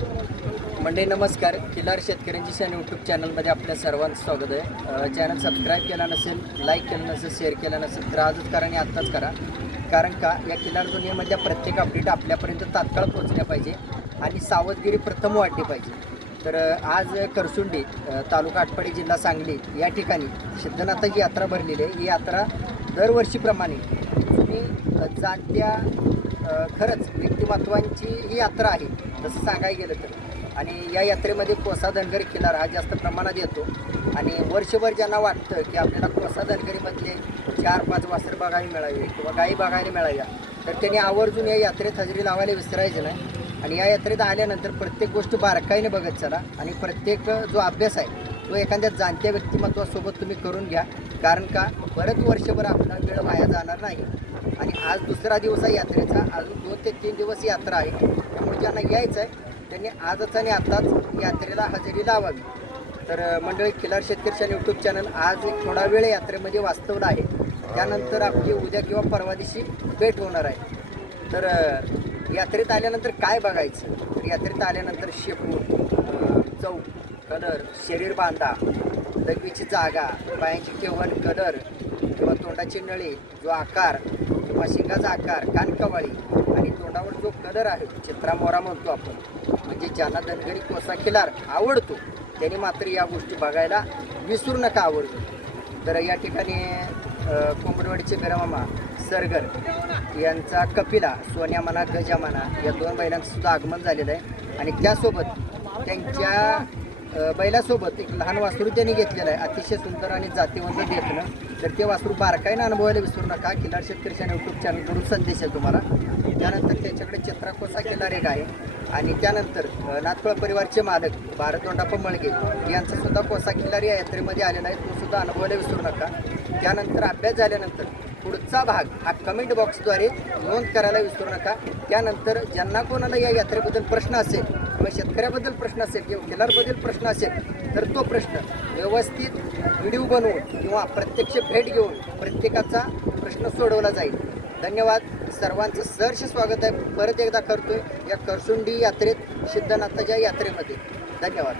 मंडळी नमस्कार. किलार शेतकऱ्यांची शन यूट्यूब चॅनलमध्ये आपल्या सर्वांचं स्वागत आहे. चॅनल सबस्क्राईब केला नसेल लाईक केलं नसेल शेअर केलं नसेल तर आजच करा आणि आत्ताच करा. कारण का या किलार दुनियेमधल्या प्रत्येक अपडेट आपल्यापर्यंत तात्काळ पोहोचल्या पाहिजे आणि सावधगिरी प्रथम वाटली पाहिजे. तर आज करसुंडी तालुका आटपाडी जिल्हा सांगली या ठिकाणी सिद्धनाथाची यात्रा भरलेली आहे. ही यात्रा दरवर्षीप्रमाणे तुम्ही जाणत्या खरंच व्यक्तिमत्वांची ही यात्रा आहे तसं सांगायला गेलं तर. आणि या यात्रेमध्ये कोसा धनगर किल्लार हा जास्त प्रमाणात येतो. आणि वर्षभर ज्यांना वाटतं की आपल्याला कोसा धनगरीमधले चार पाच वासर बघायला मिळावे किंवा गायी बघायला मिळाव्या तर त्यांनी आवर्जून या यात्रेत हजेरी लावायला विसरायचं नाही. आणि या यात्रेत आल्यानंतर प्रत्येक गोष्ट बारकाईने बघत चला. आणि प्रत्येक जो अभ्यास आहे तो एखाद्या जाणत्या व्यक्तिमत्वासोबत तुम्ही करून घ्या. कारण का? बरंच वर्षभर आपला वेळ वाया जाणार नाही. आणि आज दुसरा दिवस आहे यात्रेचा. अजून दोन ते तीन दिवस यात्रा आहे. त्यामुळे ज्यांना यायचं आहे त्यांनी आजच आणि आताच यात्रेला हजेरी लावावी. तर मंडळी खिलार शेतकरीच्या यूट्यूब चॅनल आज एक थोडा वेळ यात्रेमध्ये वास्तवला आहे. त्यानंतर आपली उद्या किंवा परवा दिवशी भेट होणार आहे. तर यात्रेत आल्यानंतर काय बघायचं? यात्रेत आल्यानंतर शेपूट चौक कलर शरीर बांधा लघवीची जागा पायांची केवण कलर किंवा तोंडाची नळी जो आकार किंवा शिंगाचा आकार कानकवाळी आणि तोंडावर जो कलर आहे चित्रामोरा म्हणतो आपण. म्हणजे ज्यांना धनगरी कोसा खिलार आवडतो त्यांनी मात्र या गोष्टी बघायला विसरू नका आवडतो तर या ठिकाणी कोंबडवाडीचे बिरामामा सरगर यांचा कपिला सोन्या म्हणा गजा म्हणा या दोन बैलांचं सुद्धा आगमन झालेलं आहे. आणि त्यासोबत त्यांच्या बैलासोबत एक लहान वासरू त्यांनी घेतलेलं आहे. अतिशय सुंदर आणि जातीवंत देखणं. तर ते वासरू बारकाईनं अनुभवायला विसरू नका किल्लार शेतकरीच्या यूट्यूब चॅनलकडून संदेश आहे तुम्हाला. त्यानंतर त्यांच्याकडे चित्राकोसा किल्लार एक आहे. आणि त्यानंतर अ, नातकुळा परिवारचे मालक भारत दोंडाप्पा मळगे यांचा सुद्धा कोसा किल्लार या यात्रेमध्ये आलेला आहे. तो सुद्धा अनुभवायला विसरू नका. त्यानंतर अभ्यास झाल्यानंतर पुढचा भाग हा कमेंट बॉक्सद्वारे नोंद करायला विसरू नका. त्यानंतर ज्यांना कोणाला या यात्रेबद्दल प्रश्न असेल किंवा शेतकऱ्याबद्दल प्रश्न असेल किंवा किल्लारबद्दल प्रश्न असेल तर तो प्रश्न व्यवस्थित व्हिडिओ बनवून किंवा प्रत्यक्ष भेट घेऊन प्रत्येकाचा प्रश्न सोडवला जाईल. धन्यवाद. सर्वांचं सहर्ष स्वागत आहे. परत एकदा करतोय या करसुंडी यात्रेत सिद्धनाथाच्या यात्रेमध्ये. धन्यवाद.